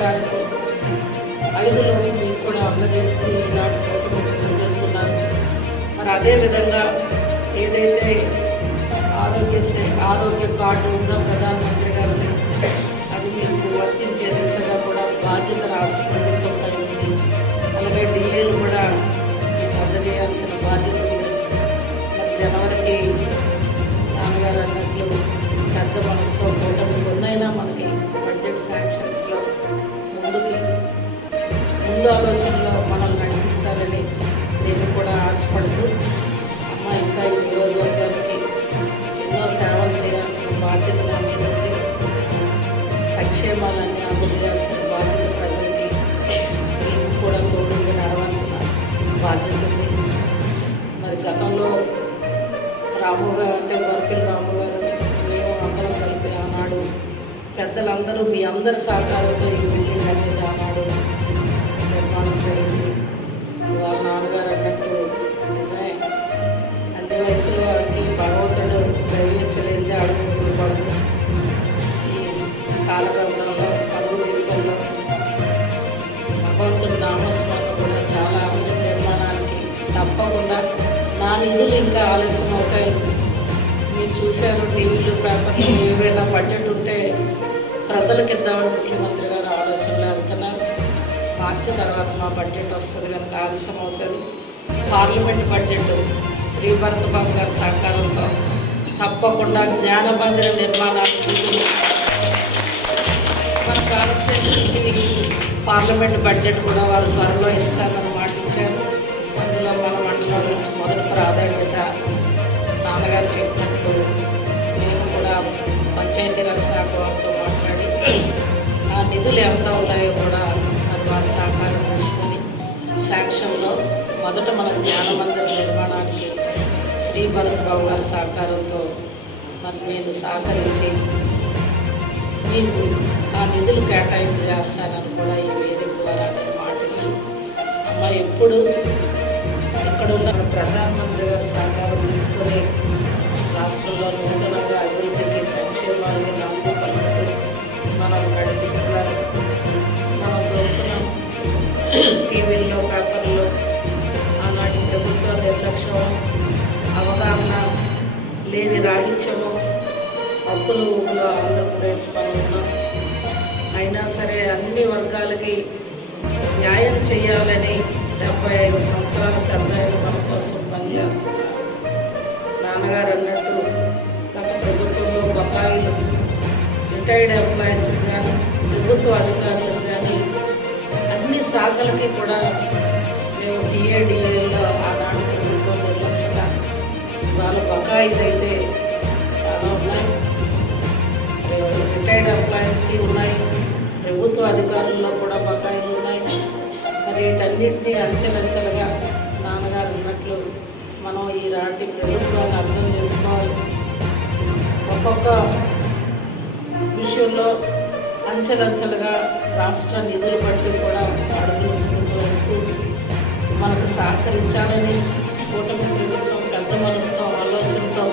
తారీఖు 5లోపు మీకు కూడా అందజేస్తూ ఈనాటి కూటమి జరుగుతున్నారు. మరి అదేవిధంగా ఏదైతే ఆరోగ్య కార్డు ఉందో ప్రధానమంత్రి గారిని అది మీకు వర్తించే దిశగా కూడా బాధ్యత రాష్ట్ర ప్రభుత్వంపై ఉంది. అలాగే ఢిల్లీలు కూడా మీకు అందజేయాల్సిన బాధ్యత ఉంది. మరి జనవరికి నాన్నగారు అన్నట్లు పెద్ద మనసుతో కూటమి కొన్నైనా మనకి బడ్జెట్ శాంక్షన్స్లో ముందు ఆలోచనలో మనల్ని నడిపిస్తారని నేను కూడా ఆశపడుతూ అమ్మ ఇంకా ఈ నియోజకవర్గానికి ఎన్నో సేవలు చేయాల్సిన బాధ్యత మనకి ఉంది. సంక్షేమాలన్నీ అందజేయాల్సిన బాధ్యత ప్రజలకి మేము కూడా తోడుగా నడవాల్సిన బాధ్యత ఉంది. మరి గతంలో రాము గారు అంటే గొరపిల్లి రాము గారు మేము అందరం కలిపి ఆనాడు పెద్దలందరూ మీ అందరి సహకారంతో ఈ బిల్డింగ్ అనేది ఆనాడు నిర్మాణం జరిగింది. వాళ్ళ నాన్నగారు అన్నట్టు నిజమే, అన్ని వయసులో వారికి భగవంతుడు దైవించలేదే అడుగు పడుతూ ఈ కాలగమనంలో పరువు జీవితంలో భగవంతుడి నామస్మరణ కూడా చాలా అసలు నిర్మాణానికి తప్పకుండా నా నిధులు ఇంకా ఆలస్యం అవుతాయి. మీరు చూశారు టీవీలు పేపర్లు ఏవైనా బడ్జెట్ ఉంటే ప్రజలకు ఇద్దామని ముఖ్యమంత్రి గారు ఆలోచనలు వెళ్తున్నారు. మార్చి తర్వాత మా బడ్జెట్ వస్తుంది కనుక ఆలస్యం అవుతుంది. పార్లమెంట్ బడ్జెట్ శ్రీ భరత్ బాబు గారి సహకారంతో తప్పకుండా జ్ఞాన మందిర నిర్మాణానికి మన కాన్స్టిట్యూన్సీకి పార్లమెంట్ బడ్జెట్ కూడా వాళ్ళు త్వరలో ఇస్తారని మాట ఇచ్చారు. అందులో మన మండలం నుంచి మొదటి ప్రాధాన్యత నాన్నగారు చెప్పినట్లు నేను కూడా పంచాయతీరాజ్ శాఖ వారితో మాట్లాడి ఆ నిధులు ఎంత ఉన్నాయో కూడా అది వారి సహకారం తీసుకొని శాంక్షన్లో మొదట మన జ్ఞాన మందిర నిర్మాణానికి శ్రీ భరత్ బాబు గారి సహకారంతో మరి నేను సహకరించి మీకు ఆ నిధులు కేటాయింపు చేస్తానని కూడా ఈ వేదిక ద్వారా నేను మాటిస్తూ అమ్మ ఎప్పుడు ఇక్కడ ఉన్న ప్రధానమంత్రి గారి సహకారం తీసుకొని రాష్ట్రంలో నూతనంగా అభివృద్ధికి సంక్షేమానికి నమ్ము పలుకుతూ మనం నడిపిస్తున్నారు. మనం చూస్తున్నాం టీవీల్లో పేపర్లో ఆనాటి ప్రభుత్వ నిర్లక్ష్యం అవగాహన లేని రాహిత్యము అప్పులు ఊపులు ఆంధ్రప్రదేశ్ పనున్నాం. అయినా సరే అన్ని వర్గాలకి న్యాయం చేయాలని 75 సంవత్సరాల పెద్ద మన కోసం పనిచేస్తున్నారు. నాన్నగారు అన్నట్టు గత ప్రభుత్వంలో బకాయిలు రిటైర్డ్ ఎంప్లాయీస్ కానీ ప్రభుత్వ అధికారులకు కానీ అన్ని శాఖలకి కూడా మేము టీఏడిఏలో ఆనాడు ప్రభుత్వం నిర్లక్ష్యంగా వాళ్ళ బకాయిలు అయితే చాలా ఉన్నాయి. రిటైర్డ్ ఎంప్లాయీస్కి ఉన్నాయి, ప్రభుత్వ అధికారుల్లో కూడా బకాయిలు ఉన్నాయి. మరి వీటన్నిటినీ అంచెలంచెలుగా నాన్నగారు ఉన్నట్లు మనం ఈనాటి ప్రభుత్వాన్ని అర్థం చేసుకోవాలి. ఒక్కొక్క విషయంలో అంచెలంచెలుగా రాష్ట్ర నిధులు బట్టి కూడా అడుగులు ముందుకు వస్తూ మనకు సహకరించాలని కూటమి ప్రభుత్వం పెద్ద మనసుతో ఆలోచనతో